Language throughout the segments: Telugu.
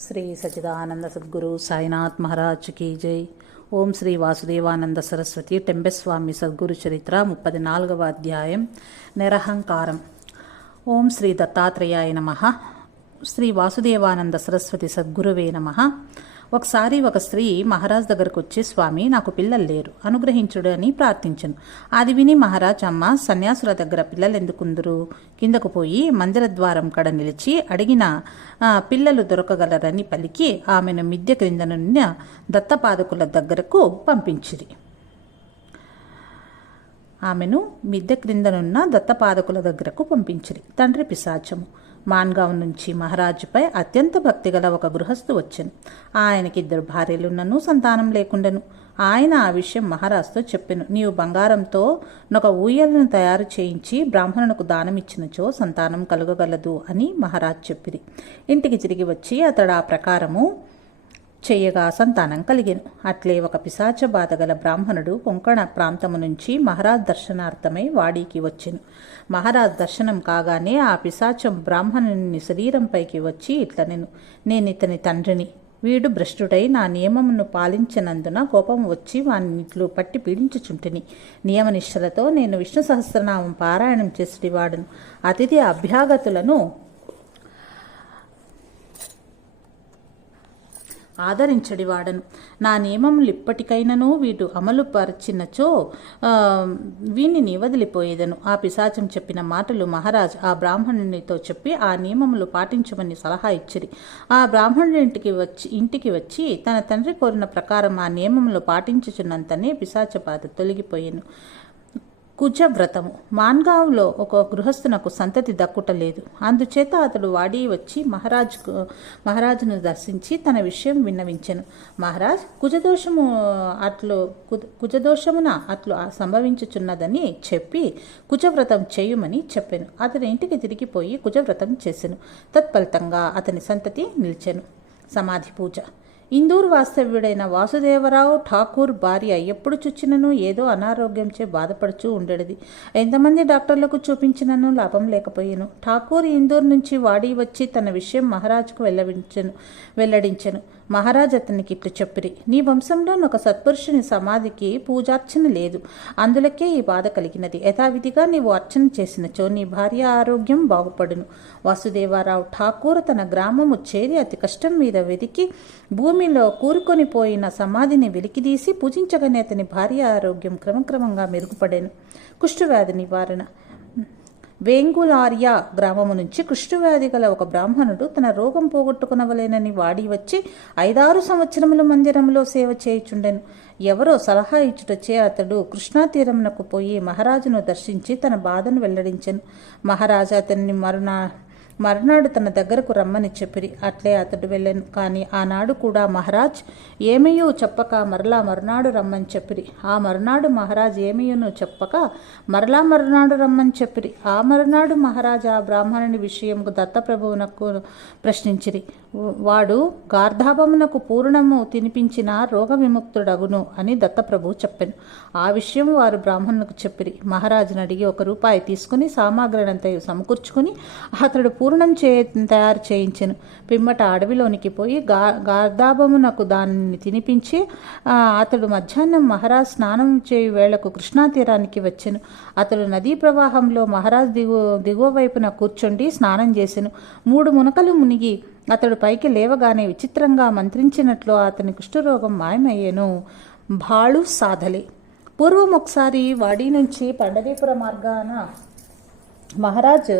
శ్రీ సచిదానంద సద్గురు సాయినాథ్ మహారాజ్ కీ జై. ఓం శ్రీ వాసుదేవానంద సరస్వతి టెంబెస్వామి సద్గురు చరిత్ర ముప్పది నాలుగవ అధ్యాయం నిరహంకారం. ఓం శ్రీ దత్తాత్రేయాయ నమ. శ్రీ వాసుదేవానంద సరస్వతి సద్గురువే నమ. ఒకసారి ఒక స్త్రీ మహారాజ్ దగ్గరకు వచ్చి స్వామి నాకు పిల్లలు లేరు అనుగ్రహించుడు అని ప్రార్థించను. అది విని మహారాజ్ అమ్మ సన్యాసుల దగ్గర పిల్లలు ఎందుకుందరు కిందకు పోయి మందిర ద్వారం కడ నిలిచి అడిగిన పిల్లలు దొరకగలరని పలికి ఆమెను మిద్య క్రిందనున్న దత్తపాదకుల దగ్గరకు పంపించిరి. ఆమెను మిద్దె క్రిందనున్న దత్తపాదకుల దగ్గరకు పంపించిరి. తండ్రి పిశాచము. మాన్గావ్ నుంచి మహారాజుపై అత్యంత భక్తిగల ఒక గృహస్థు వచ్చాను ఆయనకి ఇద్దరు భార్యలున్నను సంతానం లేకుండెను. ఆయన ఆ విషయం మహారాజుతో చెప్పాను. నీవు బంగారంతో ఒక ఊయలను తయారు చేయించి బ్రాహ్మణునికి దానమిచ్చినచో సంతానం కలుగగలదు అని మహారాజ్ చెప్పిరి. ఇంటికి తిరిగి వచ్చి అతడు ఆ ప్రకారము చెయ్యగా సంతానం కలిగెను. అట్లే ఒక పిశాచ బాధగల బ్రాహ్మణుడు కొంకణ ప్రాంతము నుంచి మహారాజ్ దర్శనార్థమై వాడికి వచ్చెను. మహారాజ్ దర్శనం కాగానే ఆ పిశాచం బ్రాహ్మణుని శరీరంపైకి వచ్చి ఇట్లనెను. నేను ఇతని తండ్రిని. వీడు భ్రష్టుడై నా నియమమును పాలించినందున కోపం వచ్చి వానిట్లు పట్టి పీడించుచుంటిని. నియమనిష్టలతో నేను విష్ణు సహస్రనామం పారాయణం చేసేవాడును అతిథి అభ్యాగతులను ఆదరించడివాడను నా నియమములు ఇప్పటికైనను వీడు అమలు పరిచినచో వీనిని వదిలిపోయేదను ఆ పిశాచం చెప్పిన మాటలు మహారాజ్ ఆ బ్రాహ్మణునితో చెప్పి ఆ నియమములు పాటించమని సలహా ఇచ్చిరి. ఆ బ్రాహ్మణుడి ఇంటికి వచ్చి ఇంటికి వచ్చి తన తండ్రి కోరిన ప్రకారం ఆ నియమములు పాటించుచున్నంతనే పిశాచ బాధ తొలగిపోయాను. కుజవ్రతము. మాన్గావ్లో ఒక గృహస్థునకు సంతతి దక్కుటలేదు. అందుచేత అతడు వాడి వచ్చి మహారాజుకు మహారాజును దర్శించి తన విషయం విన్నవించెను. మహారాజ్ కుజదోషము అట్లు కుజదోషమున అట్లు సంభవించుచున్నదని చెప్పి కుజవ్రతం చేయుమని చెప్పాను. అతని ఇంటికి తిరిగిపోయి కుజవ్రతం చేసెను. తత్ఫలితంగా అతని సంతతి నిలిచెను. సమాధి పూజ. ఇందూరు వాస్తవ్యుడైన వాసుదేవరావు ఠాకూర్ భార్య ఎప్పుడు చుచ్చినను ఏదో అనారోగ్యంచే బాధపడుచూ ఉండేది ఎంతమంది డాక్టర్లకు చూపించినను లాభం లేకపోయాను. ఠాకూర్ ఇందూరు నుంచి వాడి వచ్చి తన విషయం మహారాజుకు వెల్లడించను వెల్లడించెను. మహారాజ్ అతనికి ఇట్లు చెప్పిరి నీ వంశంలో ఒక సత్పురుషుని సమాధికి పూజార్చన లేదు. అందులకే ఈ బాధ కలిగినది. యథావిధిగా నీవు అర్చన చేసినచో నీ భార్య ఆరోగ్యం బాగుపడును. వాసుదేవారావు ఠాకూర్ తన గ్రామము చేరి అతి కష్టం మీద వెతికి భూమిలో కూరుకొని పోయిన సమాధిని వెలికిదీసి పూజించగానే అతని భార్య ఆరోగ్యం క్రమక్రమంగా మెరుగుపడేను. కుష్ఠవ్యాధి నివారణ. వేంగులార్య గ్రామము నుంచి కుష్ఠవ్యాధి గల ఒక బ్రాహ్మణుడు తన రోగం పోగొట్టుకునవలేనని వాడి వచ్చి ఐదారు సంవత్సరముల మందిరంలో సేవ చేయుచుండెను. ఎవరో సలహా ఇచ్చుటచే అతడు కృష్ణా తీరమునకు పోయి మహారాజును దర్శించి తన బాధను వెల్లడించెను. మహారాజా అతన్ని మరునా మర్నాడు తన దగ్గరకు రమ్మని చెప్పిరి. అట్లే అతడు వెళ్ళాను. కానీ ఆనాడు కూడా మహారాజ్ ఏమయ్యో చెప్పక మరలా మరునాడు రమ్మని చెప్పిరి. ఆ మరునాడు మహారాజ్ ఏమయ్యోనో చెప్పక మరలా మరునాడు రమ్మని చెప్పిరి. ఆ మరునాడు మహారాజ్ ఆ బ్రాహ్మణుని విషయంకు దత్తప్రభువునకు ప్రశ్నించిరి. వాడు గార్ధాభమునకు పూర్ణము తినిపించిన రోగ విముక్తుడగును అని దత్తప్రభువు చెప్పాను. ఆ విషయం వారు బ్రాహ్మణులకు చెప్పిరి. మహారాజును అడిగి ఒక రూపాయి తీసుకుని సామాగ్రినంతయు సమకూర్చుకుని అతడు పూర్ణం చే తయారు చేయించెను. పిమ్మట అడవిలోనికి పోయి గా గార్దాబమునకు దానిని తినిపించి అతడు మధ్యాహ్నం మహారాజ్ స్నానం చేయు వేళకు కృష్ణా తీరానికి వచ్చెను. అతడు నదీ ప్రవాహంలో మహారాజ్ దిగు దిగువ వైపున కూర్చుండి స్నానం చేసెను. మూడు మునకలు మునిగి అతడు పైకి లేవగానే విచిత్రంగా మంత్రించినట్లు అతని కుష్ఠరోగం మాయమయ్యేను. భాళు సాధలే. పూర్వం ఒకసారి వాడి నుంచి పండరీపుర మార్గాన మహారాజ్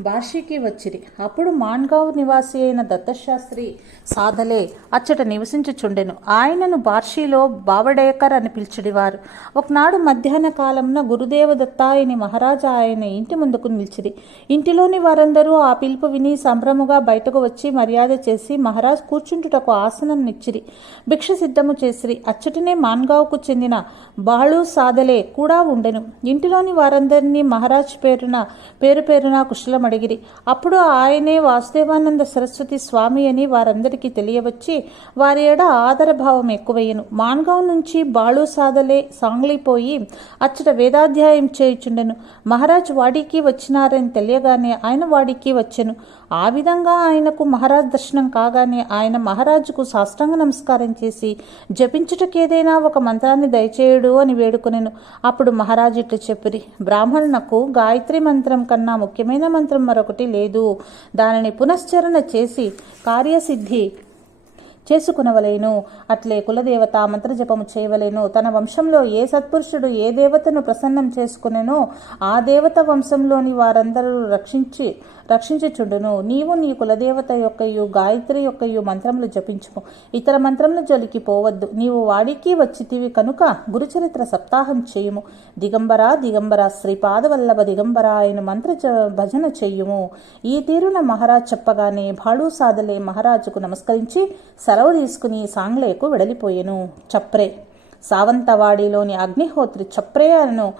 బార్షికి వచ్చిరి. అప్పుడు మాన్గావ్ నివాసి అయిన దత్తశాస్త్రి సాధలే అచ్చట నివసించుచుండెను. ఆయనను బార్షీలో బావడేకర్ అని పిలిచిడివారు. ఒకనాడు మధ్యాహ్న కాలంలో గురుదేవ దత్తాయని మహారాజా ఆయన ఇంటి ముందుకు నిలిచిరి. ఇంటిలోని వారందరూ ఆ పిలుపు విని సంభ్రముగా బయటకు వచ్చి మర్యాద చేసి మహారాజ్ కూర్చుంటుటకు ఆసనం నిచ్చిరి. భిక్ష సిద్ధము చేసిరి. అచ్చటనే మాన్గావ్కు చెందిన బాళు సాధలే కూడా ఉండెను. ఇంటిలోని వారందరినీ మహారాజ్ పేరున పేరు పేరున కుశలం అడిగిరి. అప్పుడు ఆయనే వాసుదేవానంద సరస్వతి స్వామి అని వారందరికీ తెలియవచ్చి వారి ఎడ ఆదరభావం ఎక్కువయ్యను. మాన్గావ్ నుంచి బాళు సాదలే సాంగ్లిపోయి అచ్చట వేదాధ్యాయం చేయుచుండెను. మహారాజ్ వాడికి వచ్చినారని తెలియగానే ఆయన వాడికి వచ్చెను. ఆ విధంగా ఆయనకు మహారాజ్ దర్శనం కాగానే ఆయన మహారాజుకు సాష్టాంగ నమస్కారం చేసి జపించుటకేదైనా ఒక మంత్రాన్ని దయచేయుడు అని వేడుకొనెను. అప్పుడు మహారాజు ఇట్లు చెప్పిరి. బ్రాహ్మణునకు గాయత్రి మంత్రం కన్నా ముఖ్యమైన మంత్రం మరొకటి లేదు. దానిని పునశ్చరణ చేసి కార్యసిద్ధి చేసుకునవలేను. అట్లే కులదేవత మంత్రజపము చేయవలేను. తన వంశంలో ఏ సత్పురుషుడు ఏ దేవతను ప్రసన్నం చేసుకునేనో ఆ దేవత వంశంలోని వారందరూ రక్షించి రక్షించుచుండును. నీవు నీ కులదేవత యొక్కయు గాయత్రి యొక్కయు మంత్రములు జపించుము. ఇతర మంత్రముల జోలికి పోవద్దు. నీవు వాడికి వచ్చితివి కనుక గురుచరిత్ర సప్తాహం చేయుము. దిగంబర దిగంబర శ్రీపాదవల్లభ దిగంబర ఆయన మంత్ర జ- భజన చెయ్యుము ఈ తీరున మహారాజ్ చెప్పగానే భాడు సాదలే మహారాజుకు నమస్కరించి సెలవు తీసుకుని సాంగ్లేకు వెడలిపోయెను. చప్రే. సావంతవాడిలోని అగ్నిహోత్రి చప్రేయను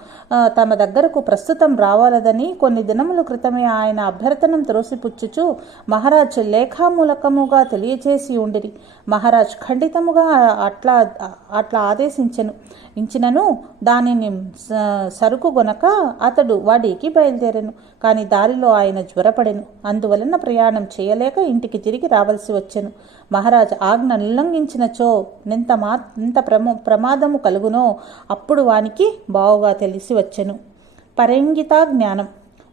తమ దగ్గరకు ప్రస్తుతం రావాలదని కొన్ని దినముల క్రితమే ఆయన అభ్యర్థనం త్రోసిపుచ్చుచు మహారాజ్ లేఖామూలకముగా తెలియచేసి ఉండిరి. మహారాజ్ ఖండితముగా అట్లా అట్లా ఆదేశించెను. ఇంచినను దానిని స- సరుకు గొనక అతడు వాడికి బయలుదేరను. కానీ దారిలో ఆయన జ్వరపడెను. అందువలన ప్రయాణం చేయలేక ఇంటికి తిరిగి రావలసి వచ్చెను. మహారాజ్ ఆజ్ఞ ఉల్లంఘించినచో నింత మా ఎంత ప్రమో ప్రమాదము కలుగునో అప్పుడు వానికి బావుగా తెలిసి వచ్చెను. పరంగితా జ్ఞానం.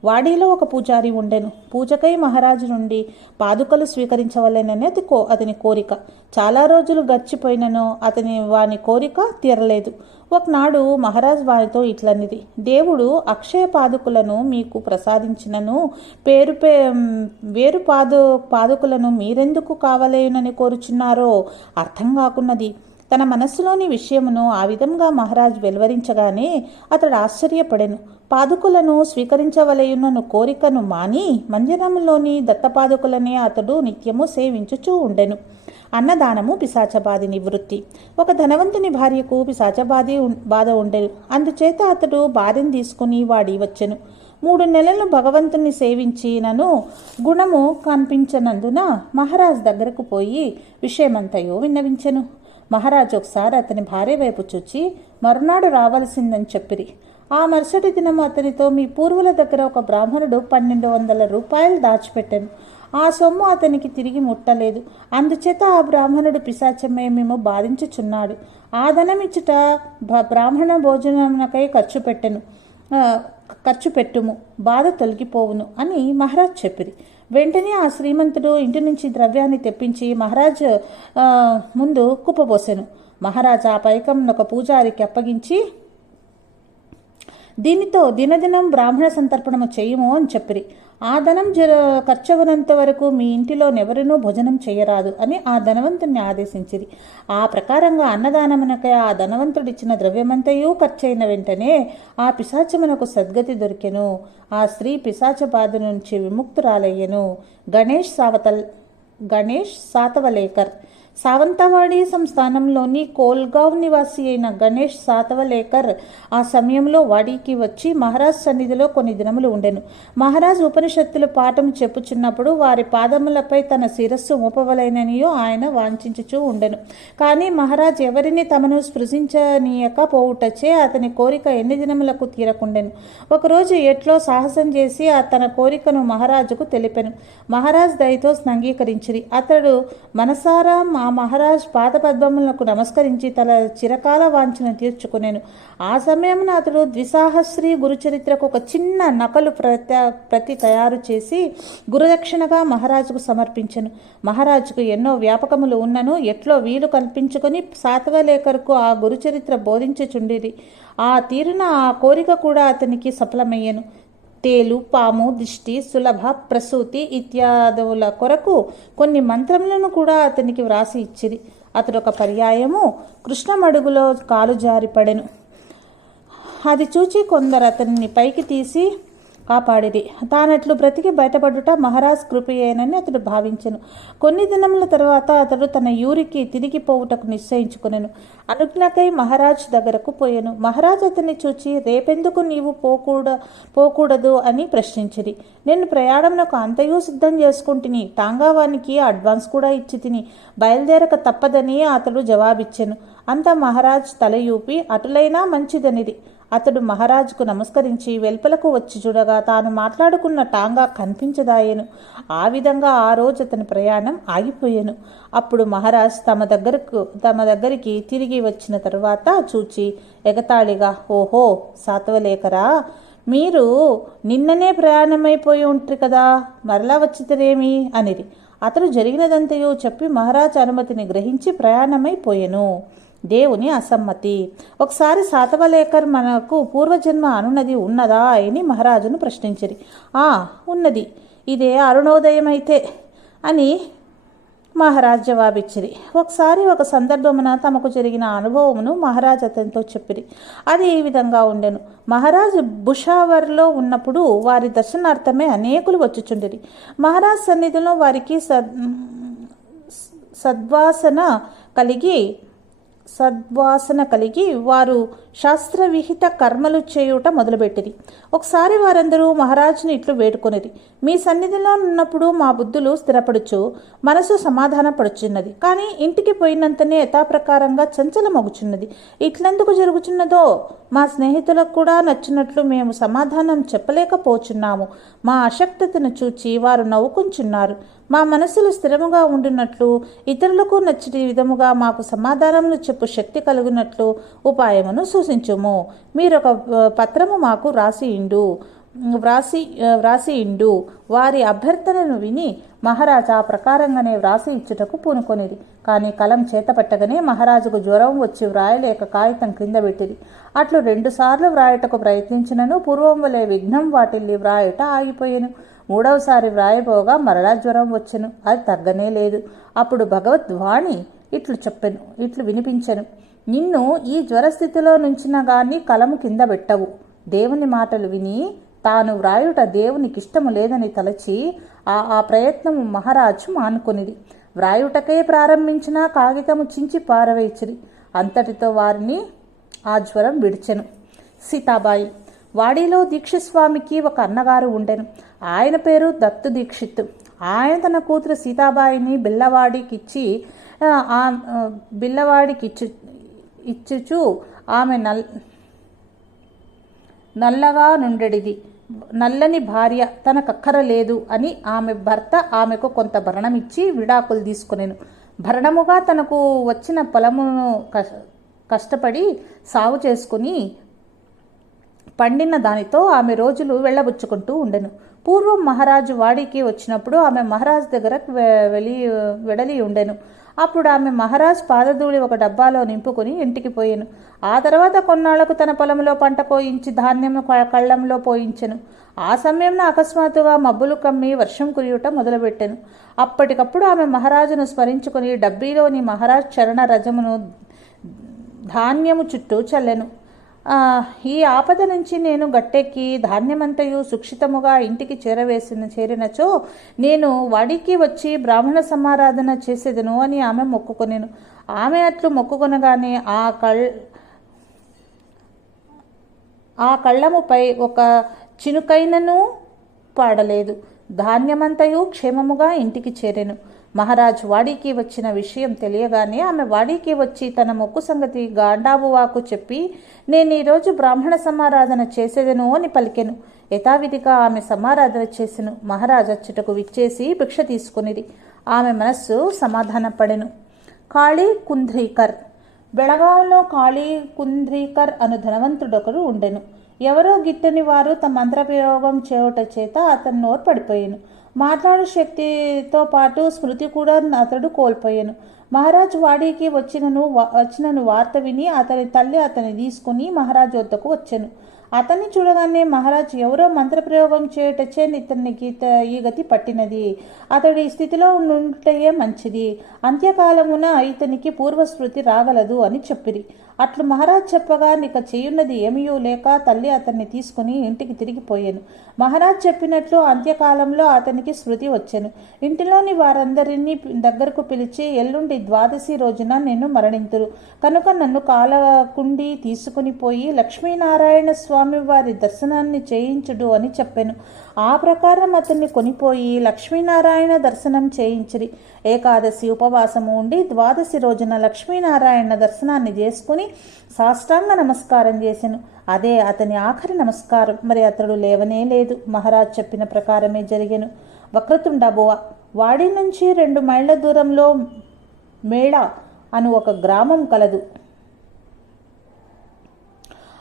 వాడిలో ఒక పూజారి ఉండెను. పూజకై మహారాజు నుండి పాదుకలు స్వీకరించవలెననేది కో అతని కోరిక. చాలా రోజులు గడిచిపోయినను అతని వాని కోరిక తీరలేదు. ఒకనాడు మహారాజ్ వారితో ఇట్లనిది. దేవుడు అక్షయ పాదుకులను మీకు ప్రసాదించినను పేరు పే వేరు పాదు పాదుకులను మీరెందుకు కావలేనని కోరుచున్నారో అర్థం కాకున్నది. తన మనస్సులోని విషయమును ఆ విధంగా మహారాజ్ వెలువరించగానే అతడు ఆశ్చర్యపడెను. పాదుకులను స్వీకరించవలయునను కోరికను మాని మందిరంలోని దత్తపాదుకులనే అతడు నిత్యము సేవించుచూ ఉండెను. అన్నదానము పిశాచబాధి నివృత్తి. ఒక ధనవంతుని భార్యకు పిశాచబాధి బాధ ఉండెను. అందుచేత అతడు భార్యను తీసుకుని వాడి వచ్చెను. మూడు నెలలు భగవంతుని సేవించినను గుణము కనిపించనందున మహారాజ్ దగ్గరకు పోయి విషయమంతయో విన్నవించెను. మహారాజు ఒకసారి అతని భార్య వైపు చూచి మరునాడు రావాల్సిందని చెప్పిరి. ఆ మరుసటి దినం అతనితో మీ పూర్వుల దగ్గర ఒక బ్రాహ్మణుడు పన్నెండు వందల రూపాయలు దాచిపెట్టాను. ఆ సొమ్ము అతనికి తిరిగి ముట్టలేదు. అందుచేత ఆ బ్రాహ్మణుడు పిశాచమయమేమో బాధించుచున్నాడు. ఆ ధనమిచ్చుట బ్రాహ్మణ భోజనమునకై ఖర్చు పెట్టెను. ఖర్చు పెట్టుము. బాధ తొలగిపోవును అని మహారాజ్ చెప్పిరి. వెంటనే ఆ శ్రీమంతుడు ఇంటి నుంచి ద్రవ్యాన్ని తెప్పించి మహారాజ్ ముందు కుప్పబోసెను. మహారాజ్ ఆ పైకం ఒక పూజారికి అప్పగించి దీనితో దినదినం బ్రాహ్మణ సంతర్పణము చేయుము అని చెప్పిరి. ఆ ధనం జర ఖర్చగునంత వరకు మీ ఇంటిలో నెవరినూ భోజనం చేయరాదు అని ఆ ధనవంతుణ్ణి ఆదేశించిరి. ఆ ప్రకారంగా అన్నదానమునకై ఆ ధనవంతుడిచ్చిన ద్రవ్యమంతయూ ఖర్చయిన వెంటనే ఆ పిశాచమునకు సద్గతి దొరికెను. ఆ స్త్రీ పిశాచ బాధ నుంచి విముక్తురాలయ్యెను. గణేష్ సావతల్ గణేష్ సాతవలేకర్. సావంతవాడి సంస్థానంలోని కోల్గావ్ నివాసి అయిన గణేష్ సాతవలేకర్ ఆ సమయంలో వాడికి వచ్చి మహారాజ్ సన్నిధిలో కొన్ని దినములు ఉండెను. మహారాజ్ ఉపనిషత్తులు పాఠం చెప్పుచున్నప్పుడు వారి పాదములపై తన శిరస్సు మోపవలైననియో ఆయన వాంఛించుచూ ఉండెను. కానీ మహారాజ్ ఎవరిని తమను స్పృశించనీయక పోవుటచే అతని కోరిక ఎన్ని దినములకు తీరకుండెను. ఒకరోజు ఎట్లో సాహసం చేసి ఆ తన కోరికను మహారాజుకు తెలిపెను. మహారాజ్ దయతో అంగీకరించిరి అతడు మనసారా మా ఆ మహారాజ్ పాదపద్మములకు నమస్కరించి తన చిరకాల వాంఛను తీర్చుకునేను. ఆ సమయమున అతడు ద్విసాహస్రి గురుచరిత్రకు ఒక చిన్న నకలు ప్రత ప్రతి తయారు చేసి గురుదక్షిణగా మహారాజుకు సమర్పించెను. మహారాజుకు ఎన్నో వ్యాపకములు ఉన్నను ఎట్లో వీలు కల్పించుకొని సాతవలేఖరుకు ఆ గురుచరిత్ర బోధించుచుండిరి. ఆ తీరున ఆ కోరిక కూడా అతనికి సఫలమయ్యెను. తేలు పాము దిష్టి సులభ ప్రసూతి ఇత్యాదుల కొరకు కొన్ని మంత్రములను కూడా అతనికి వ్రాసి ఇచ్చిరి. అతడు ఒక పర్యాయము కృష్ణమడుగులో కాలు జారిపడెను. అది చూచి కొందరు అతన్ని పైకి తీసి కాపాడిది. తానట్లు బ్రతికి బయటపడుట మహారాజ్ కృపయేనని అతడు భావించను. కొన్ని దినముల తర్వాత అతడు తన యూరికి తిరిగి పోవుటకు నిశ్చయించుకొనెను. అనుజ్ఞకై మహారాజ్ దగ్గరకు పోయెను. మహారాజ్ అతన్ని చూచి రేపెందుకు నీవు పోకూడ పోకూడదు అని ప్రశ్నించిరి. నేను ప్రయాణమునకు అంతయు సిద్ధం చేసుకుంటుని టాంగావానికి అడ్వాన్స్ కూడా ఇచ్చి తిని బయలుదేరక తప్పదని అతడు జవాబిచ్చెను. అంత మహారాజ్ తల యూపి అటులైనా మంచిదనిది. అతడు మహారాజుకు నమస్కరించి వెల్పలకు వచ్చి చూడగా తాను మాట్లాడుకున్న టాంగా కనిపించదాయెను. ఆ విధంగా ఆ రోజు అతని ప్రయాణం ఆగిపోయాను. అప్పుడు మహారాజ్ తమ దగ్గరకు తమ దగ్గరికి తిరిగి వచ్చిన తర్వాత చూచి ఎగతాళిగా ఓహో సాత్వలేఖరా మీరు నిన్ననే ప్రయాణమైపోయి ఉంటారు కదా! మరలా వచ్చితరేమి అనిది అతడు జరిగినదంతయో చెప్పి మహారాజ్ అనుమతిని గ్రహించి ప్రయాణమైపోయెను. దేవుని అసమ్మతి. ఒకసారి సాతవలేకర్ మనకు పూర్వజన్మ అనున్నది ఉన్నదా అని మహారాజును ప్రశ్నించిరి. ఆ ఉన్నది. ఇదే అరుణోదయం అయితే అని మహారాజ్ జవాబిచ్చిరి. ఒకసారి ఒక సందర్భమున తమకు జరిగిన అనుభవమును మహారాజ్ అతనితో చెప్పిరి. అది ఈ విధంగా ఉండెను. మహారాజ్ బుషావర్లో ఉన్నప్పుడు వారి దర్శనార్థమే అనేకులు వచ్చుచుండిరి. మహారాజ్ సన్నిధిలో వారికి సద్ సద్వాసన కలిగి సద్వాసన కలిగి వారు శాస్త్రవిహిత కర్మలు చేయుట మొదలుపెట్టిరి. ఒకసారి వారందరూ మహారాజుని ఇట్లు వేడుకొనిది మీ సన్నిధిలో ఉన్నప్పుడు మా బుద్ధులు స్థిరపడుచు మనసు సమాధానపడుచున్నది. కానీ ఇంటికి పోయినంతనే యథాప్రకారంగా చంచలమగుచున్నది. ఇట్లెందుకు జరుగుచున్నదో మా స్నేహితులకు కూడా నచ్చినట్లు మేము సమాధానం చెప్పలేకపోచున్నాము. మా అశక్తతను చూచి వారు నవ్వుకుంచున్నారు. మా మనసులు స్థిరముగా ఉండినట్లు ఇతరులకు నచ్చటి విధముగా మాకు సమాధానములు చెప్పు శక్తి కలుగునట్లు ఉపాయమును సూచించుము. మీరొక పత్రము మాకు రాసి ఇండు. వ్రాసి వ్రాసి ఇండు. వారి అభ్యర్థనను విని మహారాజా ఆ ప్రకారంగానే వ్రాసి ఇచ్చుటకు పూనుకొనిది కానీ కలం చేతపట్టగానే మహారాజుకు జ్వరం వచ్చి వ్రాయలేక కాగితం క్రింద పెట్టింది అట్లు రెండుసార్లు వ్రాయటకు ప్రయత్నించినను పూర్వం వలె విఘ్నం వాటిల్లి వ్రాయట ఆగిపోయాను. మూడవసారి వ్రాయబోగా మరలా జ్వరం వచ్చెను. అది తగ్గనే లేదు. అప్పుడు భగవద్వాణి ఇట్లు చెప్పెను ఇట్లు వినిపించెను. నిన్ను ఈ జ్వరస్థితిలో నుంచిన గాని కలము కింద పెట్టవు. దేవుని మాటలు విని తాను వ్రాయుట దేవునికి ఇష్టము లేదని తలచి ఆ ఆ ప్రయత్నము మహారాజు మానుకొనిది. వ్రాయుటకే ప్రారంభించిన కాగితము చించి పారవేచిరి. అంతటితో వారిని ఆ జ్వరం విడిచెను. సీతాబాయి వాడిలో దీక్షస్వామికి ఒక అన్నగారు ఉండెను. ఆయన పేరు దత్తు దీక్షిత్. ఆయన తన కూతురు సీతాబాయిని బిల్లవాడికిచ్చి ఆ, ఆ బిల్లవాడికిచ్చు ఇచ్చుచు ఆమె నల్ నల్లగా నుండెడిది నల్లని భార్య తనకక్కర లేదు అని ఆమె భర్త ఆమెకు కొంత భరణమిచ్చి విడాకులు తీసుకునేను. భరణముగా తనకు వచ్చిన పొలమును కష్టపడి సాగు చేసుకుని పండిన దానితో ఆమె రోజులు వెళ్ళబుచ్చుకుంటూ ఉండెను. పూర్వం మహారాజు వాడికి వచ్చినప్పుడు ఆమె మహారాజు దగ్గర వెలి వెడలి ఉండెను. అప్పుడు ఆమె మహారాజ్ పాదధూళి ఒక డబ్బాలో నింపుకుని ఇంటికి పోయెను. ఆ తర్వాత కొన్నాళ్ళకు తన పొలంలో పంట కోయించి ధాన్యం క- కళ్ళంలో పోయించెను. ఆ సమయంలో అకస్మాత్తుగా మబ్బులు కమ్మి వర్షం కురియుట మొదలుపెట్టెను. అప్పటికప్పుడు ఆమె మహారాజును స్మరించుకొని డబ్బీలోని మహారాజ్ చరణ రజమును ధాన్యము చుట్టూ చల్లెను. ఈ ఆపద నుంచి నేను గట్టెక్కి ధాన్యమంతయు సుక్షితముగా ఇంటికి చేరవేసిన చేరినచో నేను వాడికి వచ్చి బ్రాహ్మణ సమారాధన చేసేదను అని ఆమె మొక్కుకొనేను. ఆమె అట్లు మొక్కుకొనగానే ఆ కళ్ ఆ కళ్ళముపై ఒక చినుకైనను పాడలేదు. ధాన్యమంతయు క్షేమముగా ఇంటికి చేరెను. మహారాజు వాడికి వచ్చిన విషయం తెలియగానే ఆమె వాడికి వచ్చి తన మొక్కు సంగతి గాండాబువాకు చెప్పి నేను ఈరోజు బ్రాహ్మణ సమారాధన చేసేదను అని పలికెను. యథావిధిగా ఆమె సమారాధన చేసెను. మహారాజు అచ్చుటకు విచ్చేసి భిక్ష తీసుకునిది ఆమె మనస్సు సమాధానపడెను. కాళీ కుంద్రీకర్. బెళగాంలో కాళీ కుంద్రీకర్ అను ధనవంతుడొకడు ఉండెను. ఎవరో గిట్టని వారు తమ మంత్రప్రయోగం చేయుట చేత అతను నోరు పడిపోయాను మాట్లాడు శక్తితో పాటు స్మృతి కూడా అతడు కోల్పోయాను. మహారాజు వాడికి వచ్చినను వచ్చినను వార్త విని అతని తల్లి అతన్ని తీసుకుని మహారాజు వద్దకు వచ్చాను. అతన్ని చూడగానే మహారాజ్ ఎవరో మంత్రప్రయోగం చేయటచే ఇతన్ని గీత ఈ గతి పట్టినది. అతడు ఈ స్థితిలో ఉంటే మంచిది. అంత్యకాలమున ఇతనికి పూర్వస్మృతి రాగలదు అని చెప్పిరి. అట్లు మహారాజ్ చెప్పగా నీక చేయున్నది ఏమీయూ లేక తల్లి అతన్ని తీసుకుని ఇంటికి తిరిగిపోయాను మహారాజ్ చెప్పినట్లు అంత్యకాలంలో అతనికి శృతి వచ్చాను. ఇంటిలోని వారందరినీ దగ్గరకు పిలిచి ఎల్లుండి ద్వాదశి రోజున నేను మరణింతురు. కనుక నన్ను కాలకుండి తీసుకుని పోయి లక్ష్మీనారాయణ స్వామి వారి దర్శనాన్ని చేయించుడు అని చెప్పాను. ఆ ప్రకారం అతన్ని కొనిపోయి లక్ష్మీనారాయణ దర్శనం చేయించిరి. ఏకాదశి ఉపవాసము ఉండి ద్వాదశి రోజున లక్ష్మీనారాయణ దర్శనాన్ని చేసుకుని సాష్టాంగ నమస్కారం చేశాను అదే అతని ఆఖరి నమస్కారం. మరి అతడు లేవనే లేదు. మహారాజ్ చెప్పిన ప్రకారమే జరిగెను. వక్రతుండబోవ వాడి నుంచి రెండు మైళ్ళ దూరంలో మేళా అను ఒక గ్రామం కలదు.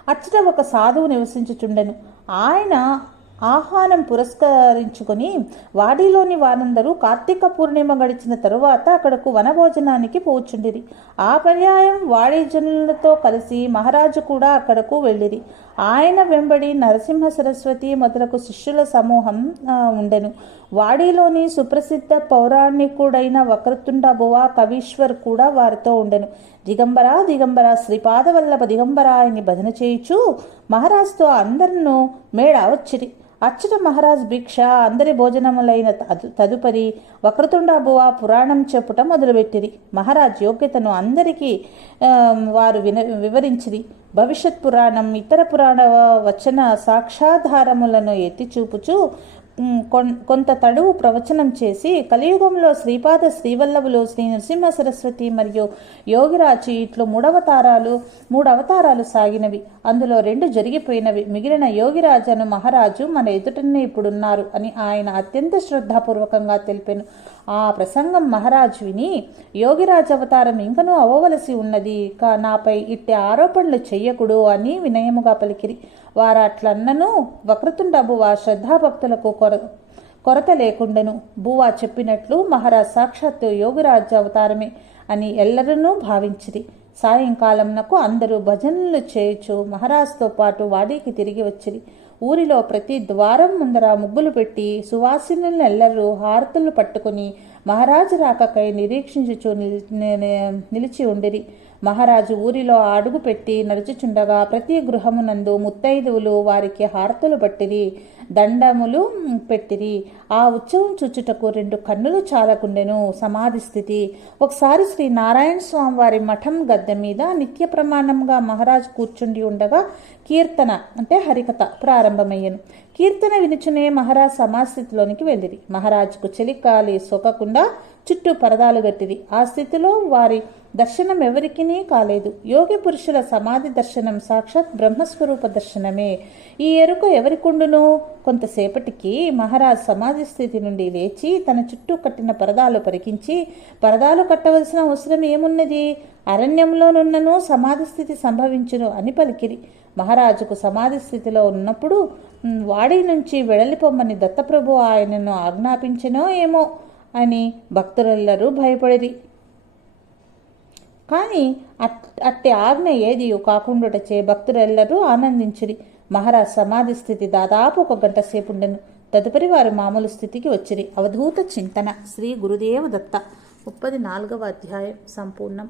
అచ్చట ఒక సాధువు నివసించుచుండెను. ఆయన ఆహ్వానం పురస్కరించుకొని వాడిలోని వారందరూ కార్తీక పూర్ణిమ గడిచిన తరువాత అక్కడకు వనభోజనానికి పోచుండిరి. ఆ పర్యాయం వాడి జనులతో కలిసి మహారాజు కూడా అక్కడకు వెళ్ళిరి. ఆయన వెంబడి నరసింహ సరస్వతి మొదలగు శిష్యుల సమూహం ఉండెను. వాడిలోని సుప్రసిద్ధ పౌరాణికుడైన వక్రతుండ బువ కవీశ్వర్ కూడా వారితో ఉండెను. దిగంబర దిగంబర శ్రీపాదవల్లభ దిగంబరాయని భజన చేయుచు మహారాజుతో అందరినూ మేడ వచ్చిరి అచ్చట మహారాజ్ భిక్ష అందరి భోజనములైన తదు- తదుపరి వక్రతుండాబువ పురాణం చెప్పుట మొదలుపెట్టిరి. మహారాజ్ యోగ్యతను అందరికీ వారు విన వివరించిరి. భవిష్యత్ పురాణం ఇతర పురాణ వచన సాక్షాధారములను ఎత్తి చూపుచూ కొంత తడువు ప్రవచనం చేసి కలియుగంలో శ్రీపాద శ్రీవల్లభులు శ్రీ నరసింహ సరస్వతి మరియు యోగిరాజు ఇట్లు మూడవతారాలు మూడు అవతారాలు సాగినవి. అందులో రెండు జరిగిపోయినవి. మిగిలిన యోగిరాజను మహారాజు మన ఎదుటనే ఇప్పుడున్నారు అని ఆయన అత్యంత శ్రద్ధాపూర్వకంగా తెలిపాను. ఆ ప్రసంగం మహారాజు విని యోగిరాజు అవతారం ఇంకనూ అవ్వవలసి ఉన్నది. కా నాపై ఇట్టి ఆరోపణలు చెయ్యకుడు అని వినయముగా పలికిరి. వారు అట్లన్నను వక్రతుండ బువ శ్రద్ధాభక్తులకు కొర కొరత లేకుండెను. బువా చెప్పినట్లు మహారాజ్ సాక్షాత్తు యోగిరాజు అవతారమే అని ఎల్లరూ భావించిరి. సాయంకాలంనకు అందరూ భజనలు చేయుచు మహారాజ్తో పాటు వాడికి తిరిగి వచ్చిరి. ఊరిలో ప్రతి ద్వారం ముందర ముగ్గులు పెట్టి సువాసినులను ఎల్లరూ హారతులు పట్టుకుని మహారాజు రాకకై నిరీక్షించుచు నిల్- నిలిచి ఉండిరి. మహారాజు ఊరిలో అడుగు పెట్టి నడుచుచుండగా ప్రతి గృహమునందు ముత్తైదువులు వారికి హారతులు పట్టిరి దండములు పెట్టిరి. ఆ ఉత్సవం చూచుటకు రెండు కన్నులు చాలకుండెను సమాధి స్థితి. ఒకసారి శ్రీ నారాయణ స్వామి వారి మఠం గద్దె మీద నిత్య ప్రమాణంగా మహారాజు కూర్చుండి ఉండగా కీర్తన అంటే హరికథ ప్రారంభమయ్యను. కీర్తన వినుచునే మహారాజ్ సమాస్థితిలోనికి వెళ్ళిరి. మహారాజుకు చెలికాలి సోకకుండా చుట్టూ పరదాలు గట్టిది ఆ స్థితిలో వారి దర్శనం ఎవరికీ కాలేదు. యోగి పురుషుల సమాధి దర్శనం సాక్షాత్ బ్రహ్మస్వరూప దర్శనమే. ఈ ఎరుక ఎవరికుండును? కొంతసేపటికి మహారాజ్ సమాధి స్థితి నుండి లేచి తన చుట్టూ కట్టిన పరదాలు పరికించి పరదాలు కట్టవలసిన అవసరం ఏమున్నది? అరణ్యంలోనున్నను సమాధి స్థితి సంభవించును అని పలికిరి. మహారాజుకు సమాధి స్థితిలో ఉన్నప్పుడు వాడి నుంచి వెడలిపొమ్మని దత్తప్రభు ఆయనను ఆజ్ఞాపించినో ఏమో అని భక్తులెల్లరూ భయపడిరి. కానీ అట్ అట్టి ఆజ్ఞ ఏది కాకుండాటచే భక్తులెల్లరూ ఆనందించిరి. మహారాజ్ సమాధి స్థితి దాదాపు ఒక గంట సేపు ఉండెను తదుపరి వారు మామూలు స్థితికి వచ్చిరి. అవధూత చింతన. శ్రీ గురుదేవ దత్త ముప్పది నాలుగవ అధ్యాయం. సంపూర్ణం.